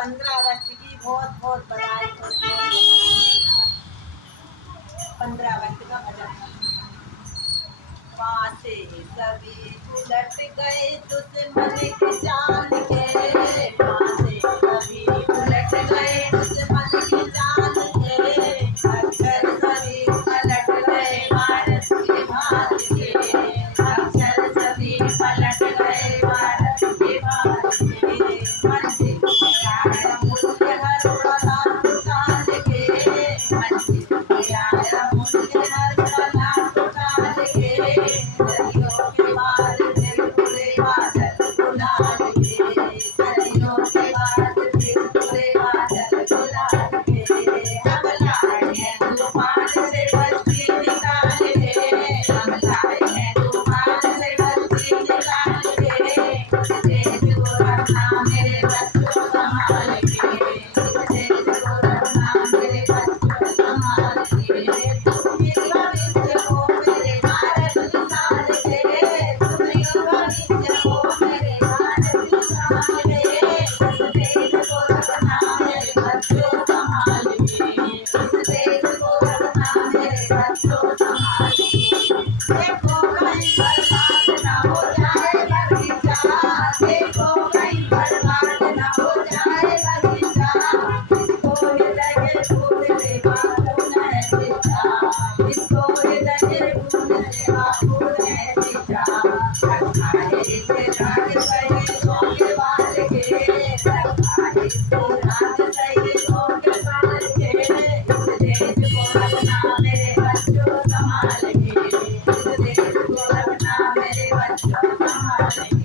15 अगस्त की बहुत बहुत बधाई। 15 अगस्त का भजन। पासे सभी उलट गए दुश्मन की चाल के, पासे सभी उलट गए दुश्मन की चाल के, अक्षर सभी पलट गए भारत के भाग के, अक्षर सभी पलट गए भारत के भाग के, मन से आया मुल्क हर बड़ा उतार के, मन से आया मुल्क हर बड़ा उतार के, सदियों के बाद फिर पूरे बादल गुलाल के, सदियों के बाद फिर पूरे बादल गुलाल के, हम लाए हैं तूफान से बस्ती निकाल के, हम लाए हैं तूफान से बस्ती निकाल के, इस देश को रखना मेरे बच्चों संभाल के, इस देश को रखना मेरे बच्चों संभाल के, तुम ही भविष्य हो मेरे भारत विशाल के, तुम ही भविष्य हो मेरे भारत विशाल के, इस देश को रखना मेरे बच्चों संभाल के, इस देश को रखना मेरे बच्चों संभाल के, देखो कहीं बर्बाद न हो जाए बगीचा, देखो कहीं बर्बाद न हो जाए बगीचा, इसको हृदय फूल से बाबू ने सींचा, इसको हृदय फूल से बाबू ने सींचा, रखा है इसे राज शहीदों के बाल के, रखा है इसे राज शहीदों के बाल के, इस देश को रखना मेरे बच्चों संभाल के, इस देश को रखना मेरे बच्चों संभाल के।